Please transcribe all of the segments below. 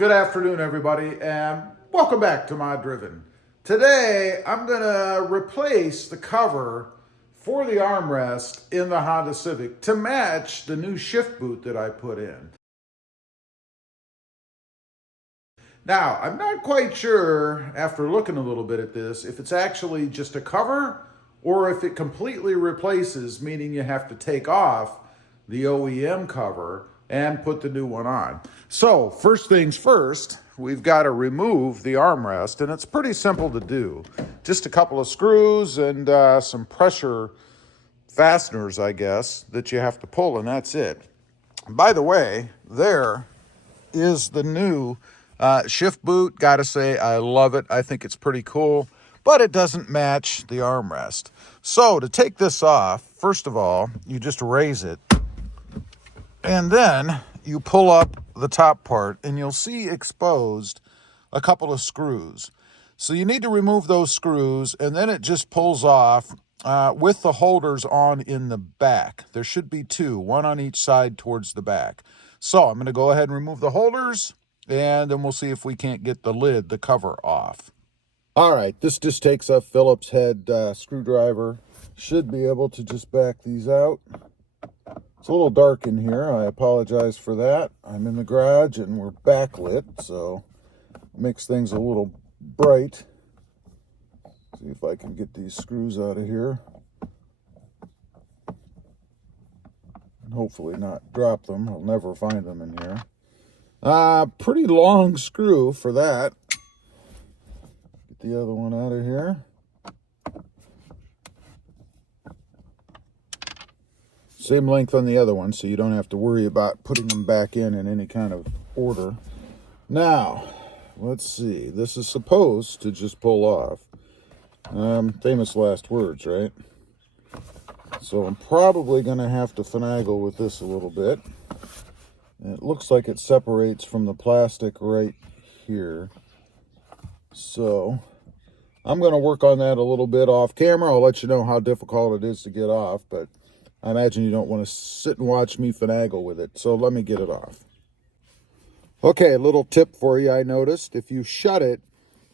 Good afternoon, everybody, and welcome back to Mod Driven. Today, I'm going to replace the cover for the armrest in the Honda Civic to match the new shift boot that I put in. Now, I'm not quite sure, after looking a little bit at this, if it's actually just a cover or if it completely replaces, meaning you have to take off the OEM cover and put the new one on. So first things first, we've got to remove the armrest, and it's pretty simple to do. Just a couple of screws and some pressure fasteners, I guess, that you have to pull, and that's it. By the way, there is the new shift boot. Gotta say, I love it. I think it's pretty cool, but it doesn't match the armrest. So to take this off, first of all, you just raise it, and then you pull up the top part, and you'll see exposed a couple of screws. So you need to remove those screws, and then it just pulls off with the holders on in the back. There should be two, one on each side towards the back. So I'm going to go ahead and remove the holders, and then we'll see if we can't get the lid, the cover, off. All right, this just takes a Phillips head screwdriver. Should be able to just back these out. It's a little dark in here. I apologize for that. I'm in the garage and we're backlit, so it makes things a little bright. See if I can get these screws out of here. And hopefully not drop them. I'll never find them in here. Pretty long screw for that. Get the other one out of here. Same length on the other one, so you don't have to worry about putting them back in any kind of order. Now, let's see. This is supposed to just pull off. Famous last words, right? So I'm probably going to have to finagle with this a little bit. And it looks like it separates from the plastic right here. So I'm going to work on that a little bit off camera. I'll let you know how difficult it is to get off, but I imagine you don't want to sit and watch me finagle with it, so let me get it off. Okay, a little tip for you I noticed. If you shut it,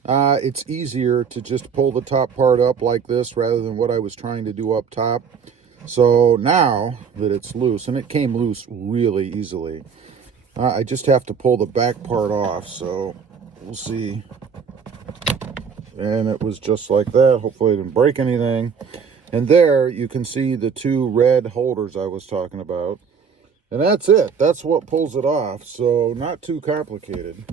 it's easier to just pull the top part up like this rather than what I was trying to do up top. So now that it's loose, and it came loose really easily, I just have to pull the back part off, so we'll see. And it was just like that. Hopefully it didn't break anything. And there you can see the two red holders I was talking about. And that's it. That's what pulls it off. So not too complicated.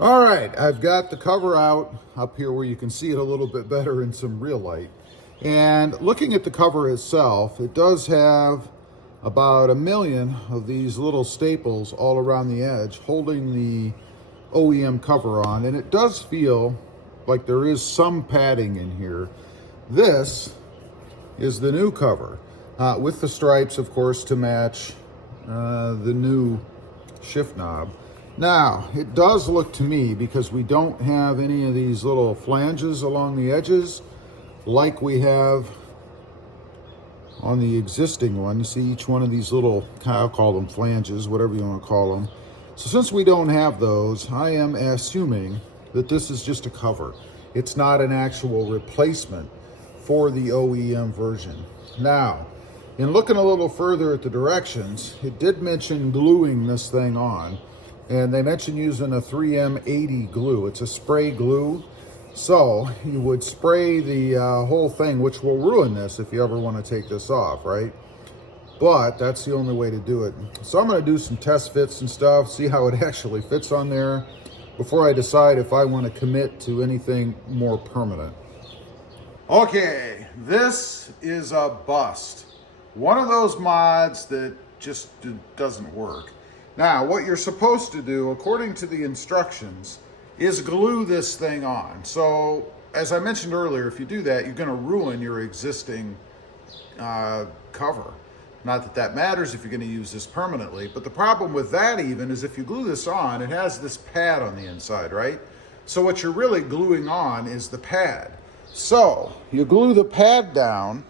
All right, I've got the cover out up here where you can see it a little bit better in some real light. And looking at the cover itself, it does have about 1 million of these little staples all around the edge holding the OEM cover on. And it does feel like there is some padding in here. This is the new cover with the stripes, of course, to match the new shift knob. Now, it does look to me, because we don't have any of these little flanges along the edges like we have on the existing one. You see each one of these little, I'll call them flanges, whatever you want to call them. So since we don't have those, I am assuming that this is just a cover. It's not an actual replacement for the OEM version. Now, in looking a little further at the directions, it did mention gluing this thing on, and they mentioned using a 3M80 glue. It's a spray glue, so you would spray the whole thing, which will ruin this if you ever want to take this off, right? But that's the only way to do it. So I'm going to do some test fits and stuff, see how it actually fits on there before I decide if I want to commit to anything more permanent. Okay, this is a bust. One of those mods that just doesn't work. Now, what you're supposed to do, according to the instructions, is glue this thing on. So, as I mentioned earlier, if you do that, you're going to ruin your existing cover. Not that that matters if you're going to use this permanently, but the problem with that even is if you glue this on, it has this pad on the inside, right? So what you're really gluing on is the pad. So you glue the pad down,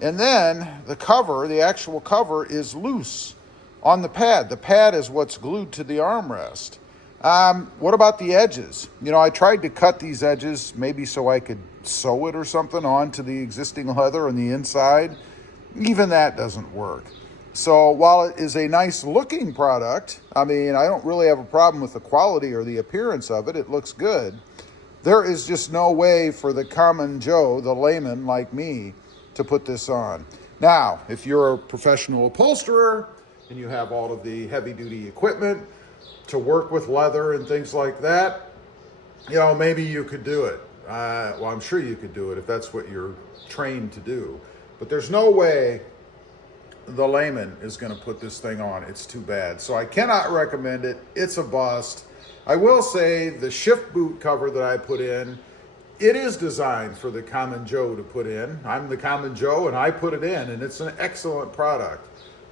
and then the cover, the actual cover, is loose on the pad. The pad is what's glued to the armrest. What about the edges? You know, I tried to cut these edges maybe so I could sew it or something onto the existing leather on the inside. Even that doesn't work. So while it is a nice looking product, I mean, I don't really have a problem with the quality or the appearance of it. It looks good. There is just no way for the common Joe, the layman like me, to put this on. Now, if you're a professional upholsterer and you have all of the heavy duty equipment to work with leather and things like that, you know, maybe you could do it. Well, I'm sure you could do it if that's what you're trained to do. But there's no way the layman is going to put this thing on. It's too bad. So I cannot recommend it. It's a bust. I will say the shift boot cover that I put in, it is designed for the common Joe to put in. I'm the common Joe and I put it in, and it's an excellent product.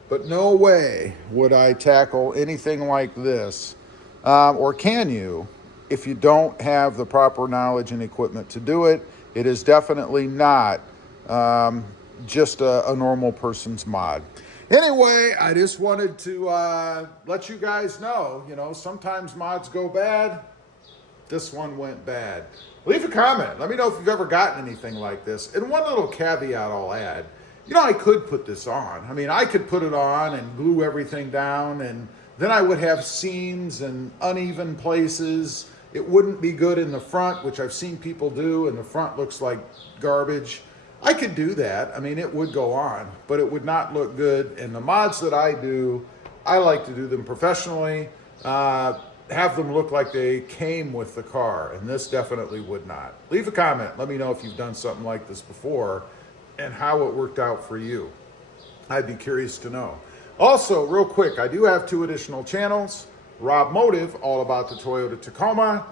But no way would I tackle anything like this, or can you, if you don't have the proper knowledge and equipment to do it. It is definitely not just a normal person's mod. Anyway, I just wanted to let you guys know, you know, sometimes mods go bad. This one went bad. Leave a comment. Let me know if you've ever gotten anything like this. And one little caveat I'll add. You know, I could put this on. I mean, I could put it on and glue everything down, and then I would have seams and uneven places. It wouldn't be good in the front, which I've seen people do, and the front looks like garbage. I could do that. I mean, it would go on, but it would not look good. And the mods that I do, I like to do them professionally, have them look like they came with the car, and this definitely would not. Leave a comment. Let me know if you've done something like this before and how it worked out for you. I'd be curious to know. Also, real quick, I do have 2 additional channels. Rob Motive, all about the Toyota Tacoma.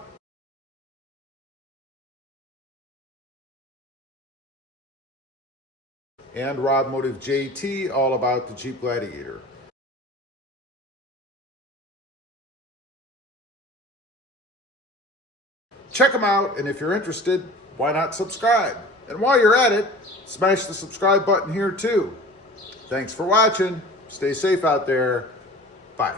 And Rob Motive JT, all about the Jeep Gladiator. Check them out, and if you're interested, why not subscribe? And while you're at it, smash the subscribe button here too. Thanks for watching. Stay safe out there. Bye.